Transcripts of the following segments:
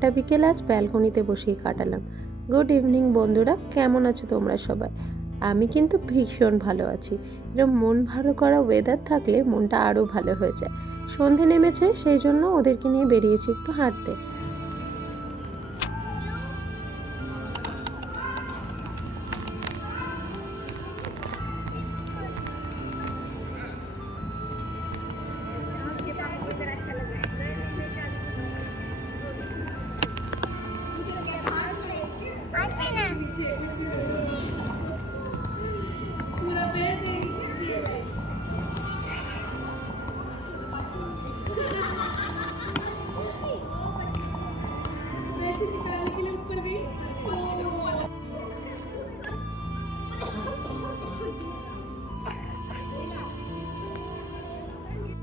সারাটা বিকেল আজ ব্যালকনিতে বসেই কাটালাম। গুড ইভিনিং বন্ধুরা, কেমন আছো তোমরা সবাই? আমি কিন্তু ভীষণ ভালো আছি। এরকম মন ভালো করা ওয়েদার থাকলে মনটা আরও ভালো হয়ে যায়। সন্ধে নেমেছে, সেই জন্য ওদেরকে নিয়ে বেরিয়েছি একটু হাঁটতে।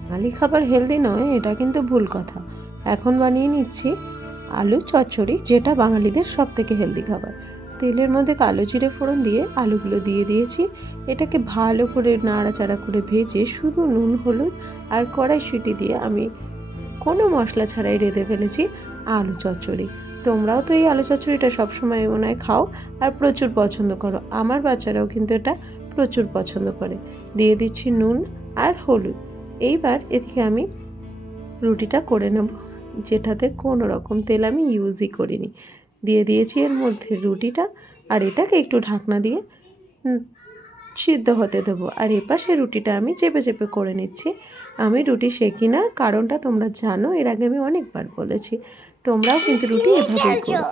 বাঙালি খাবার হেলদি নয়, এটা কিন্তু ভুল কথা। এখন বানিয়ে নিচ্ছি আলু চচ্চড়ি, যেটা বাঙালিদের সব থেকে হেলদি খাবার। তেলের মধ্যে কালো জিরে ফোড়ন দিয়ে আলুগুলো দিয়ে দিয়েছি। এটাকে ভালো করে নাড়াচাড়া করে ভেজে শুধু নুন হলুদ আর কড়াইশুঁটি দিয়ে আমি কোনো মশলা ছাড়াই রেঁধে ফেলেছি আলু চচ্চড়ি। তোমরাও তো এই আলু চচ্চড়িটা সবসময় মনে হয় খাও আর প্রচুর পছন্দ করো। আমার বাচ্চারাও কিন্তু এটা প্রচুর পছন্দ করে। দিয়ে দিচ্ছি নুন আর হলুদ। এইবার এদিকে আমি রুটিটা করে নেব, যেটাতে কোনো রকম তেল আমি ইউজই করিনি। দিয়ে দিয়েছি এর মধ্যে রুটিটা, আর এটাকে একটু ঢাকনা দিয়ে সিদ্ধ হতে দেবো। আর এপাশে রুটিটা আমি চেপে চেপে করে নিচ্ছি। আমি রুটি সেকি না, কারণটা তোমরা জানো, এর আগে আমি অনেকবার বলেছি। তোমরাও কিন্তু রুটি এভাবেই করো।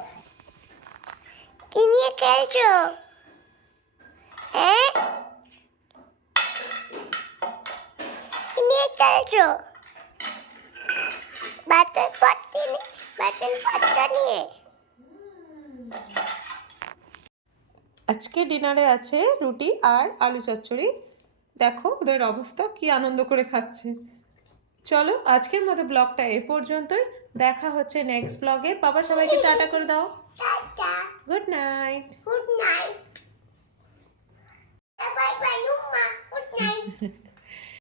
কি নিয়ে খেলছো? হ্যাঁ, কি নিয়ে খেলছো? বাটন পাত্তা নিয়ে। আজকে ডিনারে আছে রুটি আর আলু চচ্চড়ি। দেখো ওদের অবস্থা, কি আনন্দ করে খাচ্ছে। চলো আজকের মতো ব্লগটা এ পর্যন্তই। দেখা হচ্ছে নেক্সট ব্লগে। বাবা সবাইকে টাটা করে দাও। Tata, good night. Good night. Bye bye, good night.